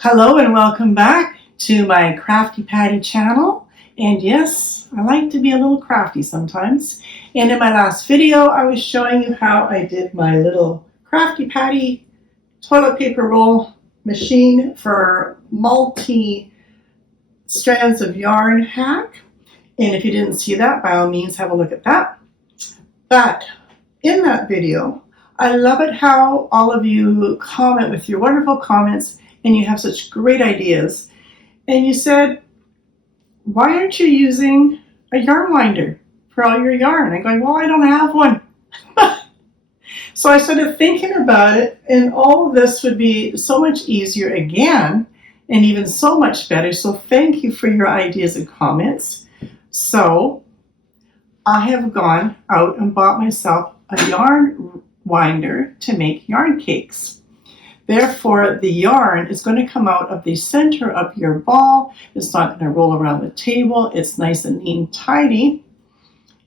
Hello and welcome back to my Crafty Patty channel. And yes, I like to be a little crafty sometimes. And in my last video, I was showing you how I did my little Crafty Patty toilet paper roll machine for multi strands of yarn hack. And if you didn't see that, by all means, have a look at that. But in that video, I love it how all of you comment with your wonderful comments and you have such great ideas. And you said, why aren't you using a yarn winder for all your yarn? I'm going, well, I don't have one. So I started thinking about it, and all of this would be so much easier again, and even so much better. So thank you for your ideas and comments. So I have gone out and bought myself a yarn winder to make yarn cakes. Therefore, the yarn is going to come out of the center of your ball. It's not going to roll around the table. It's nice and neat and tidy.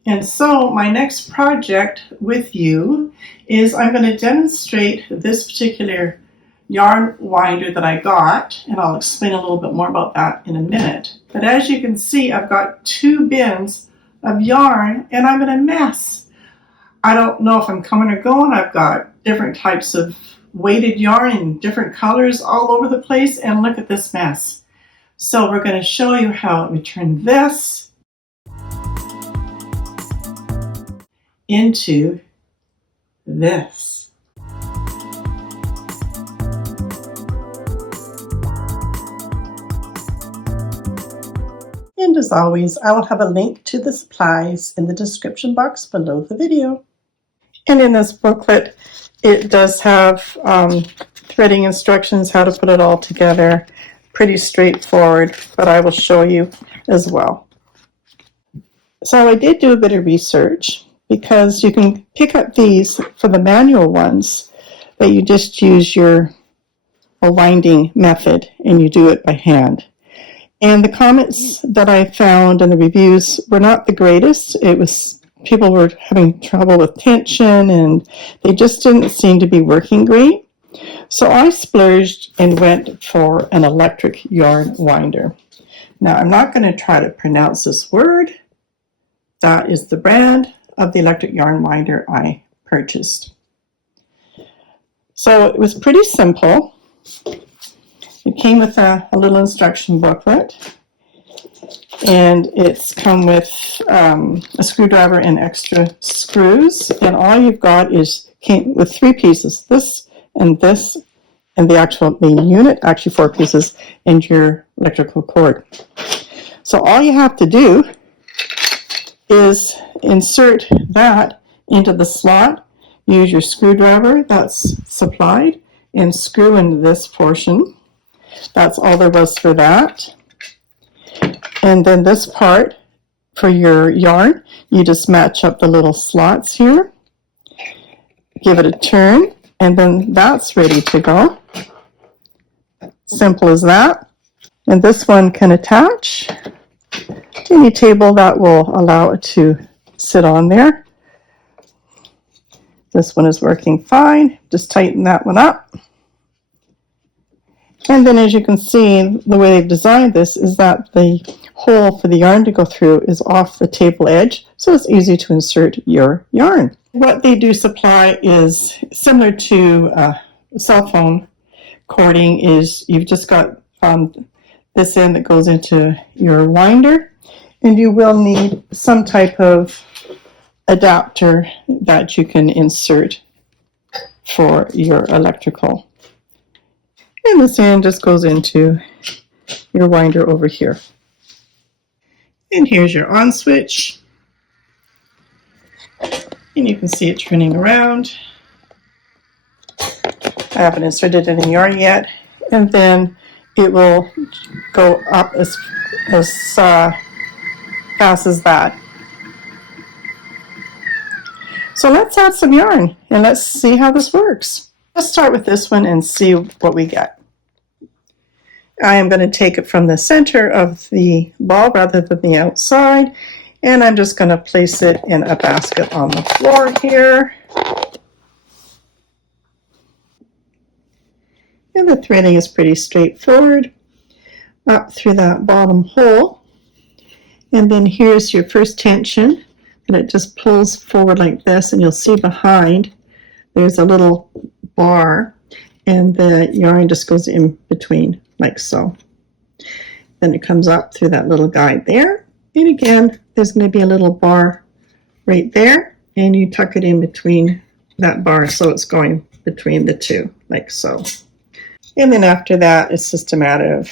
And so my next project with you is I'm going to demonstrate this particular yarn winder that I got, and I'll explain a little bit more about that in a minute. But as you can see, I've got 2 bins of yarn, and I'm in a mess. I don't know if I'm coming or going. I've got different types of weighted yarn in different colors all over the place, and look at this mess. So we're going to show you how we turn this into this. And as always, I will have a link to the supplies in the description box below the video. And in this booklet, it does have threading instructions, how to put it all together. Pretty straightforward, but I will show you as well. So I did do a bit of research, because you can pick up these for the manual ones, but you just use your winding method and you do it by hand. And the comments that I found and the reviews were not the greatest. People were having trouble with tension, and they just didn't seem to be working great. So I splurged and went for an electric yarn winder. Now, I'm not going to try to pronounce this word. That is the brand of the electric yarn winder I purchased. So it was pretty simple. It came with a little instruction booklet. And it's come with a screwdriver and extra screws. And all you've got came with 3 pieces, this, and the main unit, actually 4 pieces, and your electrical cord. So all you have to do is insert that into the slot, use your screwdriver that's supplied, and screw into this portion. That's all there was for that. And then this part for your yarn, you just match up the little slots here, give it a turn, and then that's ready to go. Simple as that. And this one can attach to any table that will allow it to sit on there. This one is working fine. Just tighten that one up. And then as you can see, the way they've designed this is that the hole for the yarn to go through is off the table edge, so it's easy to insert your yarn. What they do supply is similar to cell phone cording. Is you've just got this end that goes into your winder, and you will need some type of adapter that you can insert for your electrical. And this end just goes into your winder over here. And here's your on switch. And you can see it turning around. I haven't inserted any yarn yet. And then it will go up as fast as that. So let's add some yarn and let's see how this works. Let's start with this one and see what we get. I am going to take it from the center of the ball rather than the outside, and I'm just going to place it in a basket on the floor here. And the threading is pretty straightforward up through that bottom hole. And then here's your first tension, and it just pulls forward like this, and you'll see behind there's a little bar, and the yarn just goes in between like so. Then it comes up through that little guide there, and again there's going to be a little bar right there, and you tuck it in between that bar so it's going between the two like so. And then after that it's just a matter of,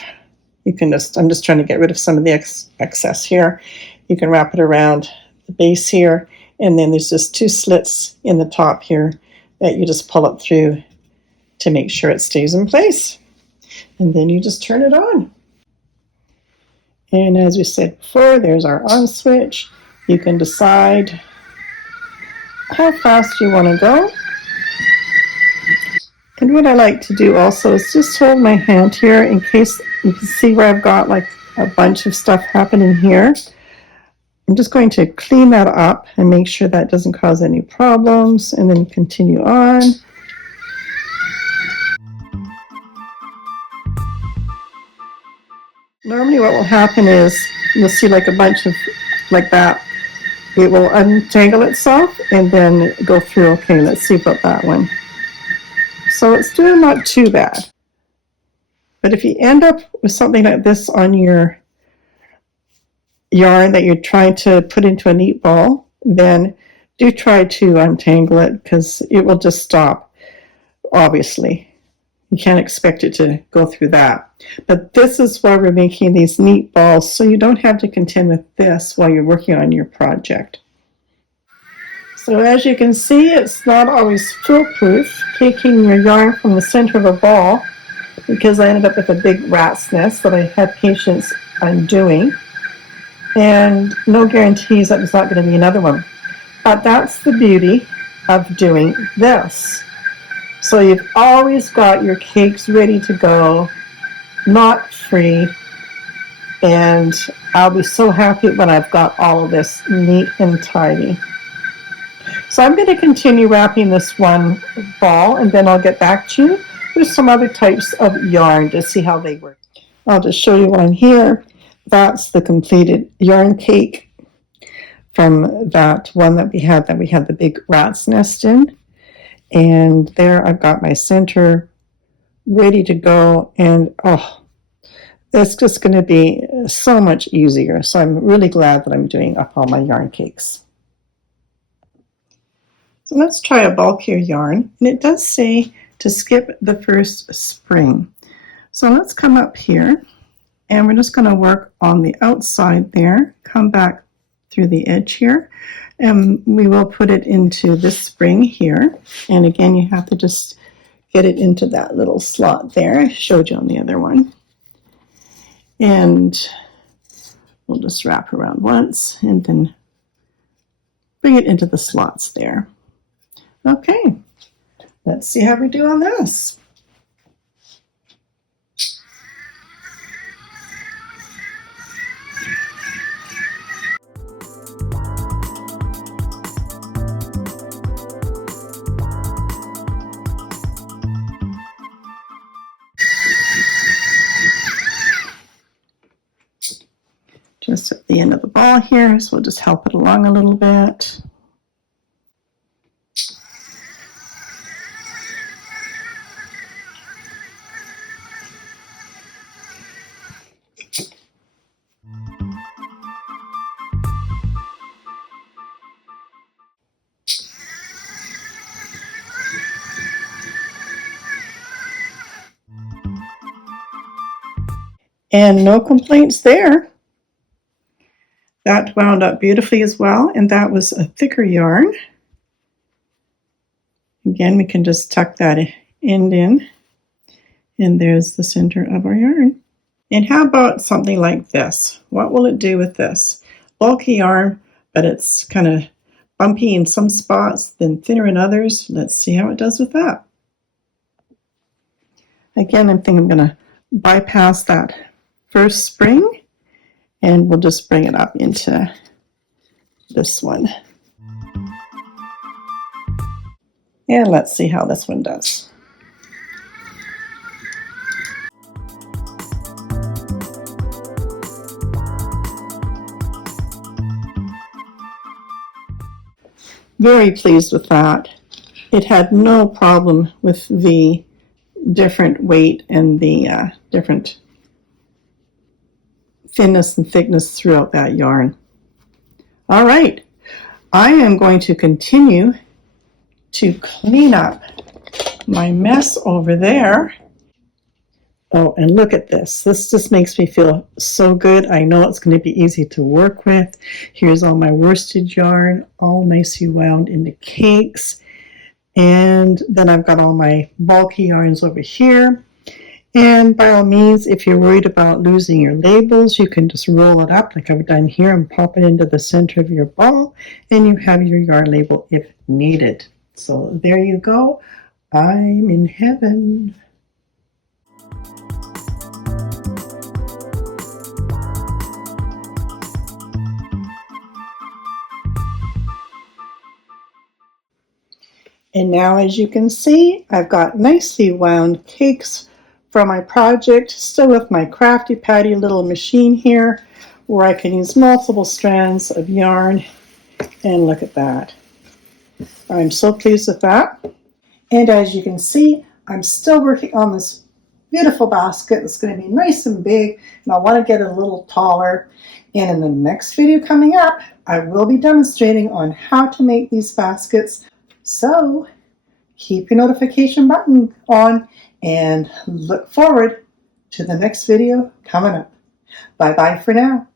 I'm just trying to get rid of some of the excess here. You can wrap it around the base here, and then there's just 2 slits in the top here that you just pull it through to make sure it stays in place. And then you just turn it on. And as we said before, there's our on switch. You can decide how fast you want to go. And what I like to do also is just hold my hand here in case you can see where I've got like a bunch of stuff happening here. I'm just going to clean that up and make sure that doesn't cause any problems, and then continue on. Normally what will happen is you'll see like a bunch of like that. It will untangle itself and then go through. Okay, let's see about that one. So it's still not too bad. But if you end up with something like this on your yarn that you're trying to put into a neat ball, then do try to untangle it, because it will just stop. Obviously, you can't expect it to go through that. But this is why we're making these neat balls, so you don't have to contend with this while you're working on your project. So as you can see, it's not always foolproof taking your yarn from the center of a ball, because I ended up with a big rat's nest that I had patience undoing. And no guarantees that there's not going to be another one. But that's the beauty of doing this. So you've always got your cakes ready to go, knot free, and I'll be so happy when I've got all of this neat and tidy. So I'm going to continue wrapping this one ball, and then I'll get back to you with some other types of yarn to see how they work. I'll just show you one here. That's the completed yarn cake from that one that we had the big rat's nest in. And there I've got my center ready to go, and oh, it's just going to be so much easier. So I'm really glad that I'm doing up all my yarn cakes. So let's try a bulkier yarn, and it does say to skip the first spring. So let's come up here, and we're just going to work on the outside there, come back through the edge here, and we will put it into this spring here. And again, you have to just get it into that little slot there. I showed you on the other one. And we'll just wrap around once and then bring it into the slots there. Okay, let's see how we do on this. Just at the end of the ball here, so we'll just help it along a little bit. And no complaints there. That wound up beautifully as well, and that was a thicker yarn. Again, we can just tuck that end in, and there's the center of our yarn. And how about something like this? What will it do with this? Bulky yarn, but it's kind of bumpy in some spots, then thinner in others. Let's see how it does with that. Again, I think I'm going to bypass that first spring, and we'll just bring it up into this one. And let's see how this one does. very pleased with that. It had no problem with the different weight and the different thinness and thickness throughout that yarn. All right, I am going to continue to clean up my mess over there. Oh, and look at this. This just makes me feel so good. I know it's going to be easy to work with. Here's all my worsted yarn, all nicely wound into cakes. And then I've got all my bulky yarns over here. And by all means, if you're worried about losing your labels, you can just roll it up like I've done here and pop it into the center of your ball, and you have your yarn label if needed. So there you go. I'm in heaven. And now, as you can see, I've got nicely wound cakes for my project, still with my Crafty Patty little machine here, where I can use multiple strands of yarn. And look at that. I'm so pleased with that. And as you can see, I'm still working on this beautiful basket. It's going to be nice and big, and I want to get it a little taller. And in the next video coming up, I will be demonstrating on how to make these baskets. So keep your notification button on and look forward to the next video coming up. Bye-bye for now.